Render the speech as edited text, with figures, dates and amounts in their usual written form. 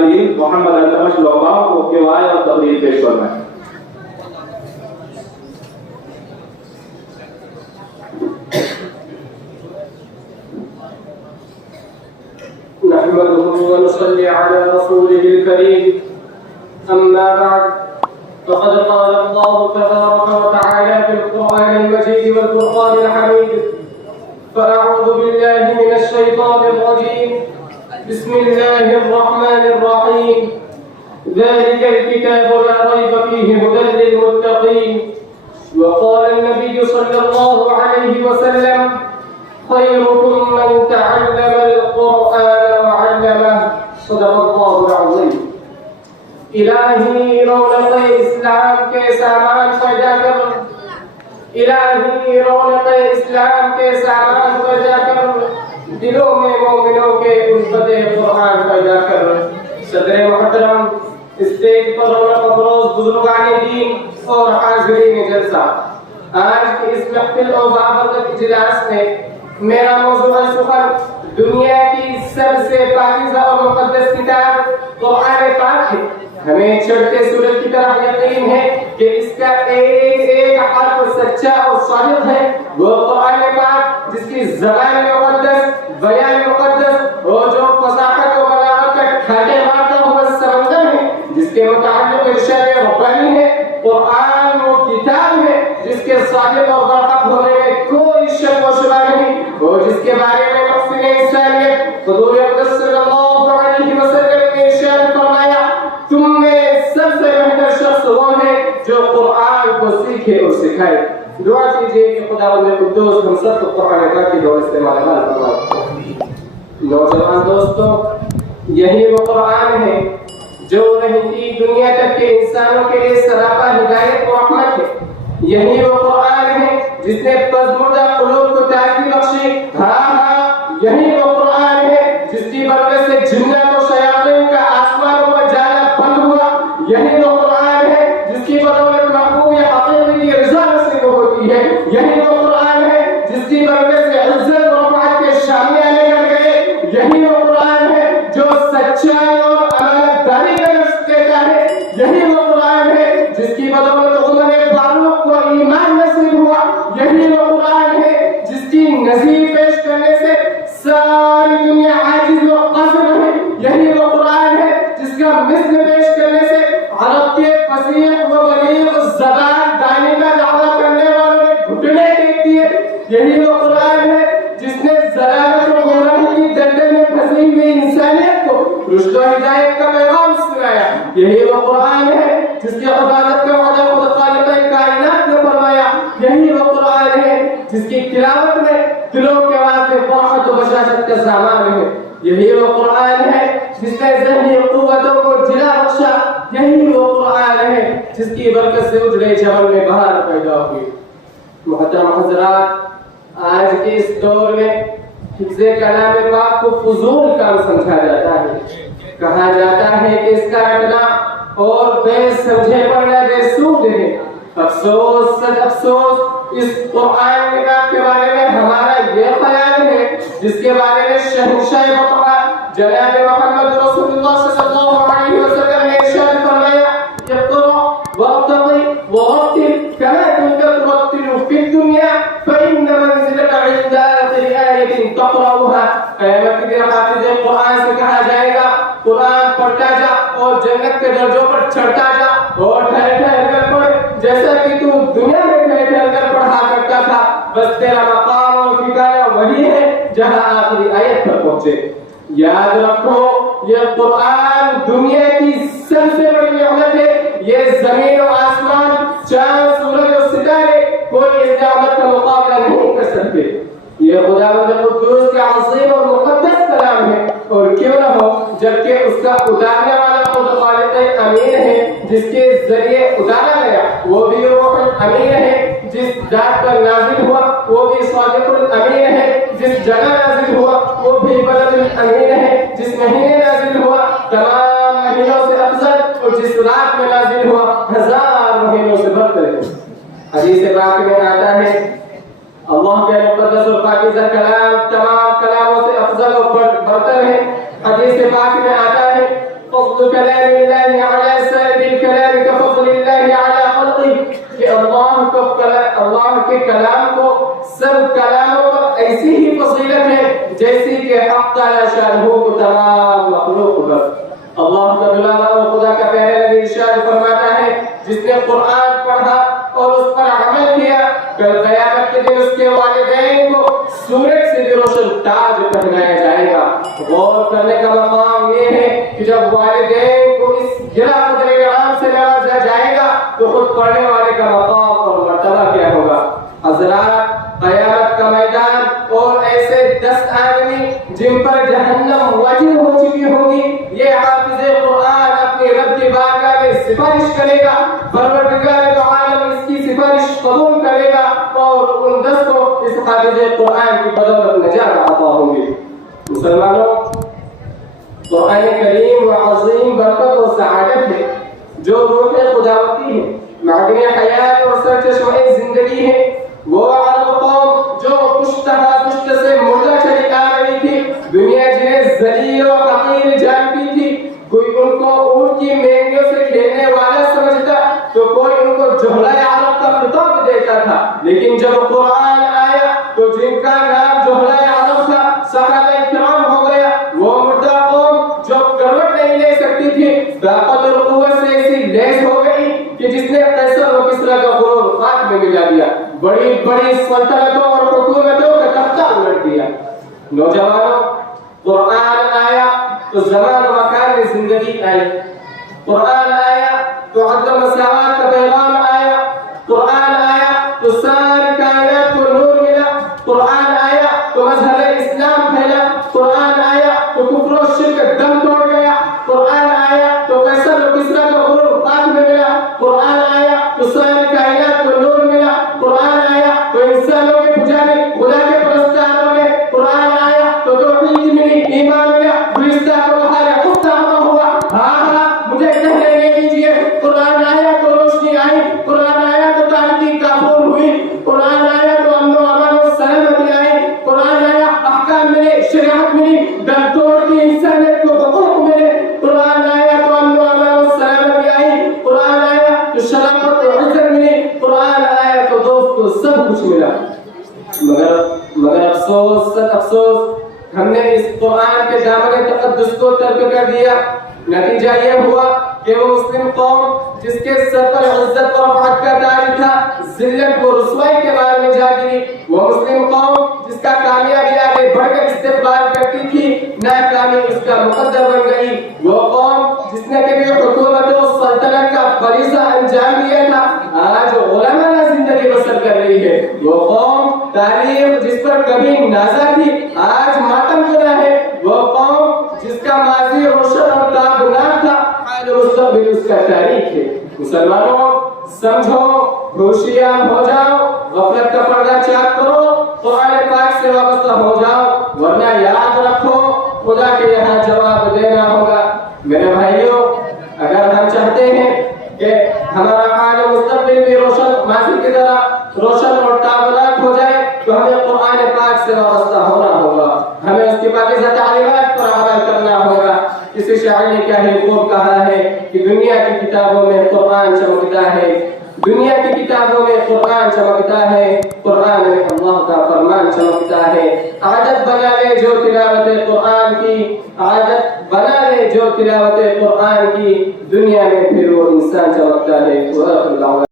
ناظرین محمد التمش لوگاؤں کو قواعد اور تقریر پیش کرنا ہے۔ نحمده ونصلي على رسوله الكريم، أما بعد، فقد قال الله تبارك وتعالى في القرآن المجيد والفرقان الحميد: فأعوذ بالله من الشيطان الرجيم، بسم الله الرحمن الرحيم، ذلك الكتاب لا ريب فيه هدى للمتقين. وقال النبي صلى الله عليه وسلم: خيركم من تعلم القرآن وعلمه. صدق الله العظيم. الہی رونق اسلام کے سامان پیدا کر، الہی رونق اسلام کے سامان پیدا کر، دلوں میں مومنوں کے الفت قرآن پیدا کر. صدر محترم، اسٹیج پر رونق افروز بزرگان دین اور حاضرین جلسہ، آج کی اس محفل و بابرکت اجلاس میں میرا موضوع سخن دنیا کی سب سے پاکیزہ اور مقدس کتاب قرآن پاک ہے. ہمیں چڑھتے سورج کی طرح یقین ہے کہ اس کا ایک ایک حرف سچا اور صادق ہے. وہ قرآن پاک جس کی زبان مقدس، بیان مقدس اور جو فصاحت و بلاغت کا کھاتے مارتا ہوا سمندر ہے، جس کے متعلق ارشاد ربانی ہے. قرآن وہ کتاب ہے جس کے صادق اور برحق ہونے میں کوئی شک و شبہ نہیں، اور جس کے بارے میں محسن انسانیت حضور اقدس صلی اللہ علیہ وسلم نے ارشاد فرمایا: تم میں سب سے بہتر شخص وہ ہے جو قرآن کو سیکھے اور سکھائے. دعا کیجیے کہ خداوند قدوس ہم سب کو قرآن پاک کی دولت استعمال فرمائے. نوجوان دوستو، یہی وہ قرآن ہے جو رہتی دنیا تک کے انسانوں کے لیے سراپا ہدایت و رحمت ہے. یہی وہ قرآن ہے جس نے پزمردہ قلوب کو تازگی بخشی. یہی وہ قرآن ہے جس کی برکت سے جنات و شیاطین کا آسمانوں میں جانا بند ہوا. یہی وہ قرآن ہے جس کی بدولت محبوب حقیقی کی رضا نصیب ہوتی ہے. یہی وہ قرآن ہے جس کی برکت سے عزت و رفعت کے شامیانے لگ گئے. یہی وہ قرآن ہے جو سچائی اور امانت داری کا درس دیتا ہے. یہی وہ قرآن ہے جس کی بدولت عمر فاروق کو ایمان نصیب ہوا. یہی وہ قرآن ہے جس کی نظیر پیش کرنے سے ساری دنیا عاجز و قاصر ہے. یہی وہ قرآن ہے جس کا مثل پیش کرنے سے عرب کے فصیح و بلیغ زبان دانی کا دعویٰ کرنے والوں نے گھٹنے ٹیک دیے. یہی وہ قرآن ہے جس نے ضلالت و گمراہی کی دلدل میں پھنسی ہوئی انسانیت کو رشد و ہدایت کا پیغام سنایا. یہی وہ قرآن ہے جس کی عبادت کا وعدہ خود خالق کائنات نے فرمایا. یہی وہ قرآن ہے جس کی تلاوت میں دلوں کے واسطے فرحت و بشاشت کا سامان ہے. یہی وہ قرآن ہے جس نے ذہنی قوتوں کو جلا بخشا. یہی وہ قرآن ہے جس کی برکت سے اجڑے چمن میں بہار پیدا ہوئی. محترم حضرات، آج کے اس دور میں حفظ کلام پاک کو فضول کام سمجھا جاتا ہے. کہا جاتا ہے کہ اس کا رٹنا اور بے سمجھے پڑھنا بے سود ہے. افسوس سد افسوس، اس قرآن کے بارے میں ہمارا یہ خیال ہے جس کے بارے میں شہنشاہ مطلع جناب محمد رسول اللہ صلی اللہ علیہ وسلم نے ارشاد فرمایا: اقرأ وارتقي ورتل كما كنت ترتل في الدنيا فإن منزلك عند آخر آية تقرأها. قیامت کے دن حافظ قرآن سے کہا جائے گا: قرآن پڑھتا جا اور جنت کے درجوں پر چڑھتا جا اور ٹھہر ٹھہر کر پڑھ، جیسا کہ تو دنیا میں ٹھہر ٹھہر کر پڑھا کرتا تھا. بس تیرا مقام اور ٹھکانہ وہی ہے جہاں آخری آیت پر پہنچے. یاد رکھو، یہ قرآن دنیا کی سب سے بڑی نعمت ہے. یہ زمین و آسمان، چاند، سورج اور ستارے کوئی اس نعمت کا مقابلہ نہیں کر سکتے. یہ خداوند قدوس کا عظیم اور مقدس کلام ہے، اور کیوں نہ ہو جبکہ اس کا اتارنے والا خود خالق امین ہے جس کے ذریعے اتارا گیا. وہ بھی روح امین ہے جس ذات پر نازل ہوا. وہ بھی صادق الامین ہے جس جگہ نازل ہوا. وہ بھی بلد الامین ہے جس مہینے نازل ہوا. تمام مہینوں سے افضل اور جس رات میں نازل ہوا 1000 مہینوں سے بہتر ہے. حدیث پاک میں آتا ہے اللہ کے مقدس اور پاکیزہ کلام تمام کلاموں سے افضل اور برتر ہے. حدیث پاک میں آتا ہے فضل كلام الله على سائر الكلام كفضل الله على خلقه کہ اللہ کے کلام کو سب کلاموں پر ایسی ہی فضیلت ہے جیسی کہ حق تعالی شانہ کو تمام مخلوق پر. اللہ تعالی خدا کا پیارا نبی ارشاد فرماتا ہے جس نے قرآن پڑھا اور اس پر عمل کیا کل قیامت کے دن اس کے والدین کو سورج سے بھی روشن تاج پہنایا جائے گا. غور کرنے کا مقام یہ ہے کہ جب والدین کو اس گرا قدر انعام سے نوازا جائے گا تو خود پڑھنے والے کا مقام اور مرتبہ کیا ہوگا. حضرات قیامت کا میدان اور ایسے 10 آدمی جن پر جہنم واجب ہو چکی ہوگی یہ حافظ قرآن اپنے رب کی بارگاہ میں سفارش کرے گا. پروردگار دو عالم اس کی سفارش قبول کرے گا اور ان 10 کو اس حافظ قرآن کی بدولت نجات عطا ہوگی. مسلمانوں قرآن کریم و عظیم برکت و سعادت ہے جو روح خداوندی ہے معدن حیات اور سرچشمہ زندگی ہے. وہ عرب قوم جو پشت سے مردہ چلی آ رہی تھی دنیا جنہیں ذلیل و حقیر جانتی تھی. کوئی ان کو اونٹ کی مینگیوں سے کھیلنے والا سمجھتا تو کوئی ان کو جوہلۂ عرب کا خطاب دیتا تھا. لیکن جب قرآن آیا تو جن کا نام جوہلۂ عرب تھا صحابہ کرام ہو گیا. وہ مردہ قوم جو کروٹ نہیں لے سکتی تھی طاقت اور قوت سے ایسی لیس ہو گئی کہ جس نے قیصر و کسریٰ کا غرور خاک میں ملا دیا. بڑی بڑی سلطنتوں اور حکومتوں کا تختہ الٹ دیا. نوجوانوں قرآن آیا تو زمان و مکان میں زندگی آئی. قرآن آیا تو عدل و مساوات کا پیغام آیا. قرآن آیا تو ساری کائنات کو نور ملا. قرآن آیا تو مذہب اسلام پھیلا. قرآن آیا تو کفر و شرک دم توڑ گیا. قرآن آیا تو قیصر و کسریٰ کا غرور خاک میں ملا. قرآن آیا تو ساری کائنات کو نور ملا. قرآن آیا تو انسانوں کے پجاری خدا کے پرستاروں نے. قرآن آیا تو توحید ملی ایمان ملا. گلستہ کو بہار خفتہ ہوا. ہاں مجھے کہہ لینے دیجیے قرآن آیا تو روشنی آئی. قرآن آیا تو تاریکی کافور ہوئی. قرآن آیا تو امن و امان و سلامتی آئی. قرآن آیا احکام ملے شریعت ملی دم توڑ دی انسانیت کو حقوق ملے. قرآن آیا تو امن و امان و سلامتی آئی. قرآن آیا تو شرافت و عزت ملی. قرآن آیا تو دوست کو سب کچھ ملا. مگر افسوس سچ افسوس ہم نے اس قرآن کے دامن تقدس کو ترک کر دیا. نتیجہ یہ ہوا کہ وہ مسلم قوم جس کے سر پر عزت اور رفعت کا تاج تھا ذلت و رسوائی کے بارے میں جا گری. وہ مسلم قوم جس کا کامیابی آگے بڑھ کر استقبال کرتی تھی ناکامی اس کا مقدر بن گئی. وہ قوم جس نے کبھی حکومت و سلطنت کا فریضہ انجام دیا تھا آج غلامانہ زندگی بسر کر رہی ہے. وہ قوم تاریخ جس پر کبھی نازا تھی آج ماتم زدہ ہے. وہ قوم جس کا ماضی روشن اور تابناک تھا حال مستقبل اس کا تاریخ ہے. مسلمانوں سمجھو ہوشیار ہو جاؤ. غفلت کا پردہ چاک کرو. قرآن پاک سے وابستہ ہو جاؤ ورنہ یاد رکھو خدا کے یہاں جواب دینا ہوگا. میرے بھائیوں اگر ہم چاہتے ہیں کہ ہمارا حال مستقبل بھی روشن ماضی کی طرح روشن اور تابناک ہو جائے تو ہمیں قرآن پاک سے وابستہ ہونا ہوگا. ہمیں اس کی پاکیزہ تعلیمات پر عمل کرنا ہوگا. کسی شاعر نے کیا ہی خوب کہا ہے کہ دنیا کی کتابوں میں قرآن چمکتا ہے. دنیا کی کتابوں میں قرآن چمکتا ہے. قرآن میں اللہ کا فرمان چمکتا ہے. عادت بنا لے جو تلاوت قرآن کی. عادت بنا لے جو تلاوت قرآن کی. دنیا میں پھر وہ انسان چمکتا ہے.